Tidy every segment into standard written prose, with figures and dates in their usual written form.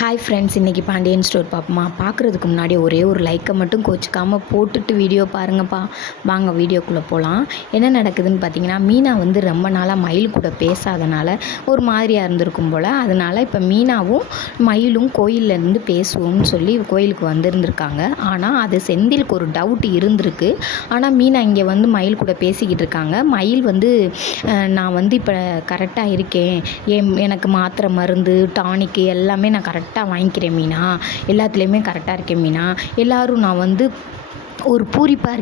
Hi friends, இன்றைக்கி Pandian store பார்ப்போமா. பார்க்குறதுக்கு முன்னாடி ஒரே ஒரு லைக்கை மட்டும் கோச்சிக்காமல் போட்டுட்டு வீடியோ பாருங்கப்பா. வாங்க வீடியோக்குள்ளே போகலாம். என்ன நடக்குதுன்னு பார்த்தீங்கன்னா, மீனா வந்து ரொம்ப நாளாக மயில் கூட பேசாதனால ஒரு மாதிரியாக இருந்திருக்கும் போல். அதனால் இப்போ மீனாவும் மயிலும் கோயிலேருந்து பேசுவோம்னு சொல்லி கோயிலுக்கு வந்திருந்துருக்காங்க. ஆனால் அது செந்திலுக்கு ஒரு டவுட் இருந்திருக்கு. ஆனால் மீனா இங்கே வந்து மயில் கூட பேசிக்கிட்டு இருக்காங்க. மயில் வந்து நான் வந்து இப்போ கரெக்டாக இருக்கேன், எனக்கு மாத்திரை மருந்து டானிக்கு எல்லாமே நான் கரெக்டாக வாங்கிக்கிறேன் மீனா, எல்லாத்துலேயுமே கரெக்டாக இருக்கேன் மீனா, எல்லோரும் நான் வந்து ஒரு பூரிப்பாக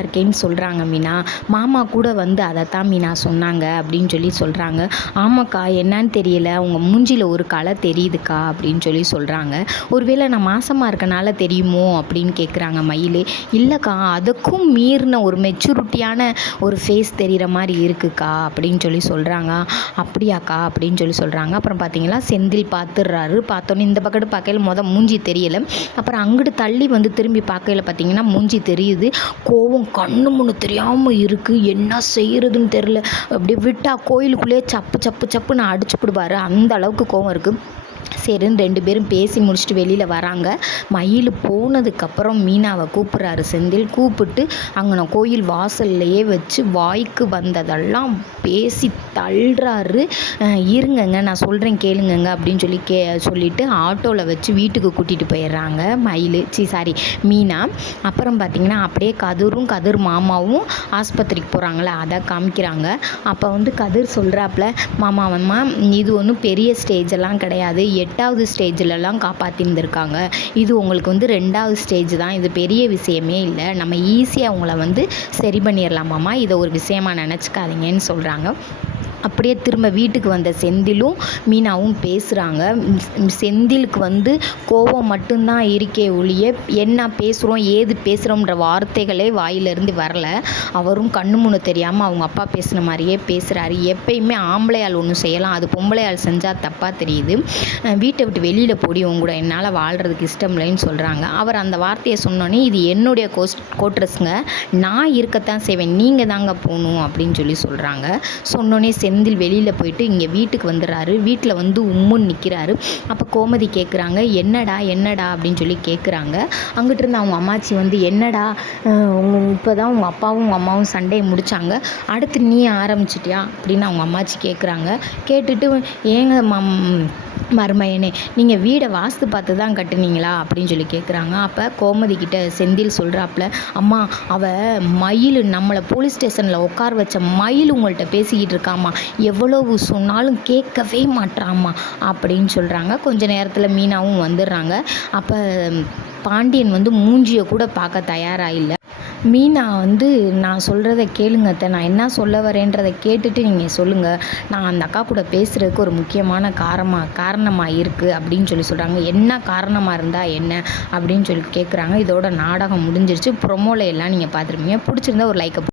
இருக்கேன்னு சொல்கிறாங்க மீனா. மாமா கூட வந்து அதைத்தான் மீனா சொன்னாங்க அப்படின்னு சொல்லி சொல்கிறாங்க. ஆமாக்கா, என்னன்னு தெரியல, அவங்க மூஞ்சியில் ஒரு கலை தெரியுதுக்கா அப்படின்னு சொல்லி சொல்கிறாங்க. ஒருவேளை நான் மாசமாக இருக்கனால தெரியுமோ அப்படின்னு கேட்குறாங்க மயில். இல்லைக்கா, அதுக்கும் மீறின ஒரு மெச்சூரிட்டியான ஒரு ஃபேஸ் தெரிகிற மாதிரி இருக்குக்கா அப்படின்னு சொல்லி சொல்கிறாங்க. அப்படியாக்கா அப்படின்னு சொல்லி சொல்கிறாங்க. அப்புறம் பார்த்தீங்கன்னா செந்தில் பார்த்துடுறாரு. பார்த்தோன்னே இந்த பக்கத்து பார்க்கையில் மூஞ்சி தெரியலை. அப்புறம் அங்கிட்டு தள்ளி வந்து திரும்பி பார்க்கையில் பார்த்தீங்கன்னா மூஞ்சி தெரியுது. கோவம் கண்ணு முன்னு தெரியாமல் இருக்குது. என்ன செய்கிறதுன்னு தெரில. அப்படியே விட்டால் கோயிலுக்குள்ளேயே சப்புன்னு அடிச்சு விடுவார், அந்த அளவுக்கு கோவம் இருக்குது. சரின்னு 2 பேரும் பேசி முடிச்சுட்டு வெளியில் வராங்க. மயில் போனதுக்கப்புறம் மீனாவை கூப்பிட்றாரு செந்தில். கூப்பிட்டு அங்கே கோயில் வாசல்லையே வச்சு வாய்க்கு வந்ததெல்லாம் பேசி தள்ளுறாரு. இருங்கங்க, நான் சொல்கிறேன் கேளுங்கங்க அப்படின்னு சொல்லி சொல்லிவிட்டு ஆட்டோவில் வச்சு வீட்டுக்கு கூட்டிகிட்டு போயிடுறாங்க மீனா. அப்புறம் பார்த்திங்கன்னா அப்படியே கதிர் மாமாவும் ஆஸ்பத்திரிக்கு போகிறாங்களே அதை காமிக்கிறாங்க. அப்போ வந்து கதிர் சொல்கிறாப்புல, மாமா இது ஒன்றும் பெரிய ஸ்டேஜெல்லாம் கிடையாது, 8வது ஸ்டேஜிலலாம் காப்பாற்றிருந்துருக்காங்க. இது உங்களுக்கு வந்து 2வது ஸ்டேஜ் தான், இது பெரிய விஷயமே இல்லை, நம்ம ஈஸியாக உங்களை வந்து சரி பண்ணிடலாமாம்மா, இதை ஒரு விஷயமாக நினச்சிக்காதீங்கன்னு சொல்கிறாங்க. அப்படியே திரும்ப வீட்டுக்கு வந்த செந்திலும் மீனாவும் பேசுகிறாங்க. செந்திலுக்கு வந்து கோபம் மட்டும்தான் இருக்கே ஒழிய என்ன பேசுகிறோம் ஏது பேசுகிறோம்ன்ற வார்த்தைகளே வாயிலிருந்து வரல. அவரும் கண்ணு முன்னு தெரியாமல் அவங்க அப்பா பேசின மாதிரியே பேசுகிறாரு. எப்பயுமே ஆம்பளையால் ஒன்று செய்யலாம், அது பொம்பளையால் செஞ்சால் தப்பாக தெரியுது. வீட்டை விட்டு வெளியில் போடி, உங்க கூட என்னால் வாழ்கிறதுக்கு இஷ்டம் இல்லைன்னு சொல்கிறாங்க. அவர் அந்த வார்த்தையை சொன்னோன்னே, இது என்னுடைய கோட்ரஸ்ங்க, நான் இருக்கத்தான் செய்வேன், நீங்கள் தாங்க போகணும் அப்படின்னு சொல்லி சொல்கிறாங்க. சொன்னோன்னே செந்தில் வெளியில் போயிட்டு இங்கே வீட்டுக்கு வந்துடுறாரு. வீட்டில் வந்து உம்முன்னு நிற்கிறாரு. அப்போ கோமதி கேட்குறாங்க, என்னடா அப்படின்னு சொல்லி கேட்குறாங்க. அங்கிட்டு இருந்து அவங்க அம்மாச்சி வந்து, என்னடா இப்போ தான் உங்கள் அப்பாவும் உங்கள் அம்மாவும் சண்டையை முடித்தாங்க, அடுத்து நீ ஆரம்பிச்சிட்டியா அப்படின்னு அவங்க அம்மாச்சி கேட்குறாங்க. கேட்டுட்டு, ஏங்க மருமையனே, நீங்கள் வீடை வாஸ்து பார்த்து தான் கட்டுனீங்களா அப்படின்னு சொல்லி கேட்குறாங்க. அப்போ கோமதி கிட்ட செந்தில் சொல்கிறாப்புல, அம்மா மயில் நம்மளை போலீஸ் ஸ்டேஷனில் உட்கார வச்ச மயில் உங்கள்கிட்ட பேசிக்கிட்டு இருக்காம்மா, எவ்வளவு சொன்னாலும் கேட்கவே மாட்டாம்மா அப்படின்னு சொல்கிறாங்க. கொஞ்ச நேரத்தில் மீனாவும் வந்துடுறாங்க. அப்போ பாண்டியன் வந்து மூஞ்சியை கூட பார்க்க தயாராக இல்லை. மீனா வந்து, நான் சொல்கிறத கேளுங்க அத்தை, நான் என்ன சொல்ல வரேன்றதை கேட்டுட்டு நீங்கள் சொல்லுங்கள், நான் அந்த அக்கா கூட பேசுகிறதுக்கு ஒரு முக்கியமான காரணமாக இருக்குது அப்படின்னு சொல்லி சொல்கிறாங்க. என்ன காரணமாக இருந்தால் என்ன அப்படின்னு சொல்லி கேட்குறாங்க. இதோட நாடகம் முடிஞ்சிருச்சு. ப்ரொமோல எல்லாம் நீங்கள் பார்த்துருப்பீங்க. பிடிச்சிருந்தா ஒரு லைக்கை